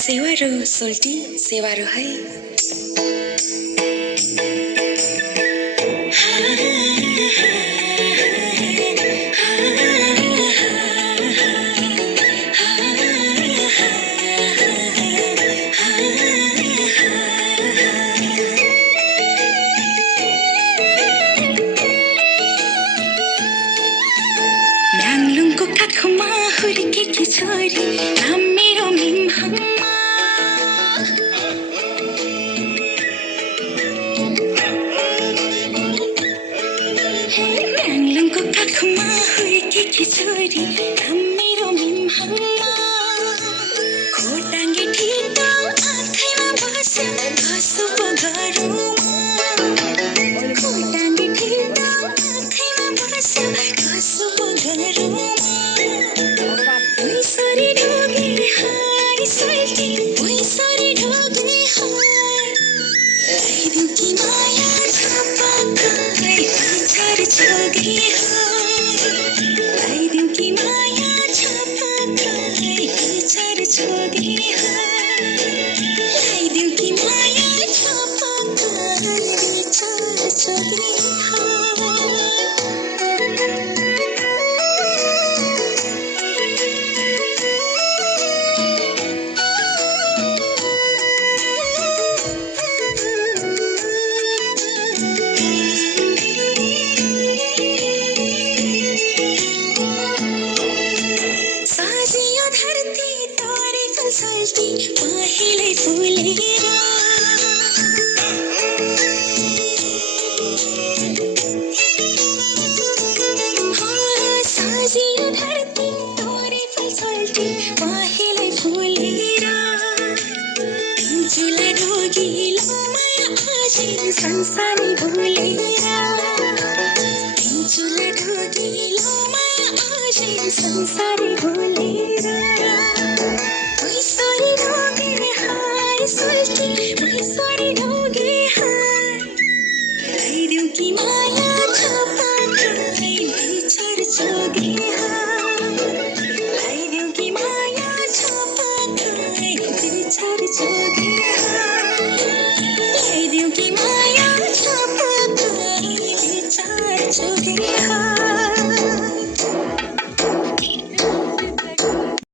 सेवारो सोल्टी सेवारो है म्याङलुङको काखमा हुर्केकी छोरी नाम मेरो मिमहम्मा म्याङलुङको काखमा हुर्केकी छोरी नाम मेरो मिमहम्मा खोटाङ्गे ठिटा आँखैमा बस्यो कसो पो गरौँ खोटाङ्गे ठिटा आँखैमा बस्यो कसो पो गरौँ पैसरी ढोगे हाय सोल्टी पैसरी ढोगे हाय लाइदिउ कि माया छपक्कै पिछाड छोगे हाय लाइदिउ कि माया छपक्कै पिछाड छोगे हाय लाइदिउ कि माया छपक्कै पिछाड छोगे साजियो धरती तोरे फलसल्टी पहिले फुलेर साजियो धरती तोरे फलसल्टी पहिले फुलेर पिन्चुला ढोगिलो माया आजै संसारै भुलेर पिन्चुला ढोगिलो माया आजै संसारै भुलेर